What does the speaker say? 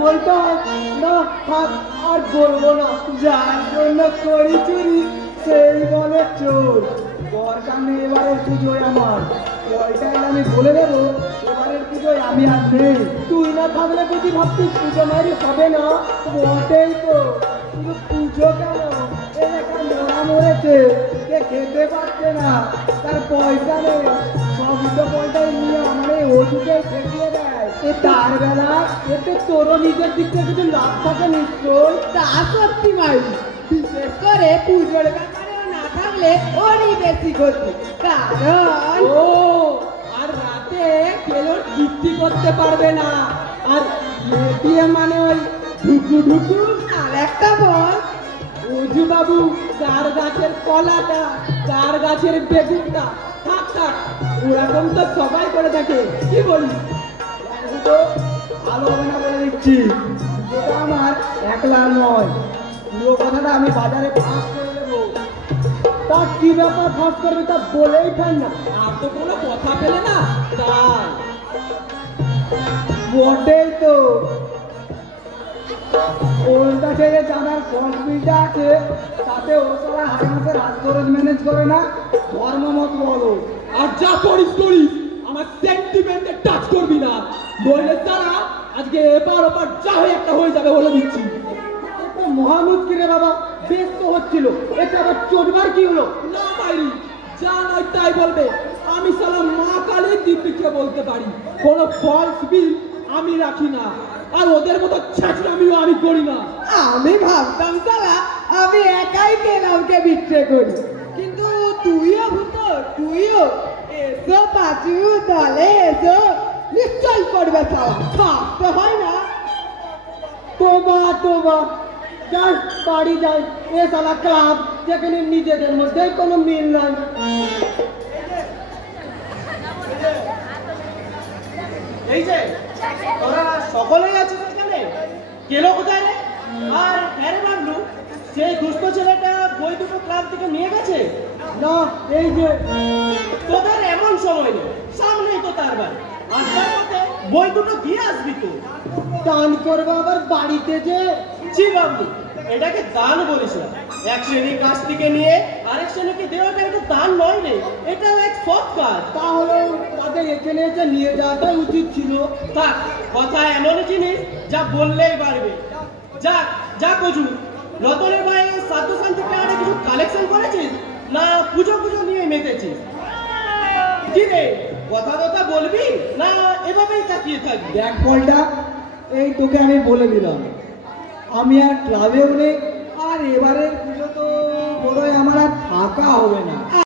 বলতে হয় না, থাক আর বলবো না। যার জন্য করি চুরি সেই বলে চোর। দরকার নেই এবারের পুজোয় আমার, ওইটা আমি বলে দেবো এবারের পুজোয় আমি আর নেই। তুই না থাকলে বুঝি ভাবছিস পুজো মারি হবে না? বটেই তো, শুধু পুজো কেন, এলাকার মোড়া মরেছে, কে খেতে পারছে না, তার পয়সা নেই, সবই তো পয়সায় নিয়ে আমার এই ওষুধে ফেঁকিয়ে দেয়। তার বেলা এতে তোরও নিজের দিক থেকে কিছু লাভ থাকে নিশ্চয়। তা সত্যি ভাই, বিশেষ করে পুজোর ব্যাপারে না থাকলে ওরই বেশি ক্ষতি। কারণ ও আর রাতে কেলোর তৃপ্তি করতে পারবে না। আর এটিএম মানে ওই ঢুকু ঢুকু। আর একটা বল, অজু বাবু কার গাছের কলাটা, কার গাছের বেগুনটা, থাক থাক, ওরকম তো সবাই করে থাকে। কি বলিস? তো ভালো হবে না বলে দিচ্ছি, যেটা আমার একলা নয়, পুরো কথাটা আমি বাজারে ফাঁস করে দেবো। তা কি ব্যাপার ফাঁস করবে তা বলেই ফেল না, আর তো কোনো কথা পেলে না তাই। বটেই তো, ওর কাছে যে জানার ফলবিটা আছে তাতে ও সারা হাজার মাসের হাত খরচ ম্যানেজ করে না, ধর্ম মত বলো। আর যা করিস করিস, আমার সেন্টিমেন্টে টাচ করবি না, নইলে তারা আজকে এবার ওপার যা হয়ে একটা হয়ে যাবে বলে দিচ্ছি। মহামুশকিল রে বাবা, বেশ তো হচ্ছিল, এটা আবার চোটবার কি হলো? না বাইরি, যা নয় তাই বলবে। আমি সালা মা কালী দিব্যিকে বলতে পারি, কোনো ফলস বিল আমি রাখি না, আর ওদের মতো ছ্যাঁচড়ামিও আমি করি না। আমি ভাবতাম সালা আমি একাই কেলামকে বিট্রে করি, কিন্তু তুইও ভূত, তুইও। এসো পাঁচু, দলে এসো, নিশ্চয় করবে সালা, থাকতে হয় না। তোবা তোবা, যাই বাড়ি যাই, এ সালা ক্লাব যেখানে নিজেদের মধ্যে কোনো মিল নাই। এই যে তোরা সকলেই আছিস এখানে, কেলো কোথায় রে? আর হ্যাঁ রে বাবলু, সেই দুষ্ট ছেলেটা বই দুটো ক্লাব থেকে নিয়ে গেছে না, এই যে তোদের এমন সময় নেই, সামনেই তো তার বাড়ি, আসার পথে বই দুটো দিয়ে আসবি তো। দান করবো আবার বাড়িতে যে? জি বাবলু, এটাকে দান বলিস না, এক শ্রেণীর কাছ থেকে নিয়ে আরেক শ্রেণীকে দেওয়াটা এটা দান নয় রে, এটা এক সৎ কাজ। তাহলে তাদের এখানে এসে নিয়ে যাওয়াটাই উচিত ছিল। থাক, কথা এমন জিনিস যা বললেই পারবে। যা যা কচু, রতনের ভাই সাধুসান থেকে আরে কিছু কালেকশন করেছিস না পুজো পুজো নিয়ে মেতেছিস? কি রে, কথা কথা বলবি না এভাবেই তাকিয়ে থাকবি? দেখ বলটা, এই তোকে আমি বলে দিলাম, আমি আর ক্লাবেও নেই, আর এবারের পুজো তো বোধহয় আমার আর থাকা হবে না।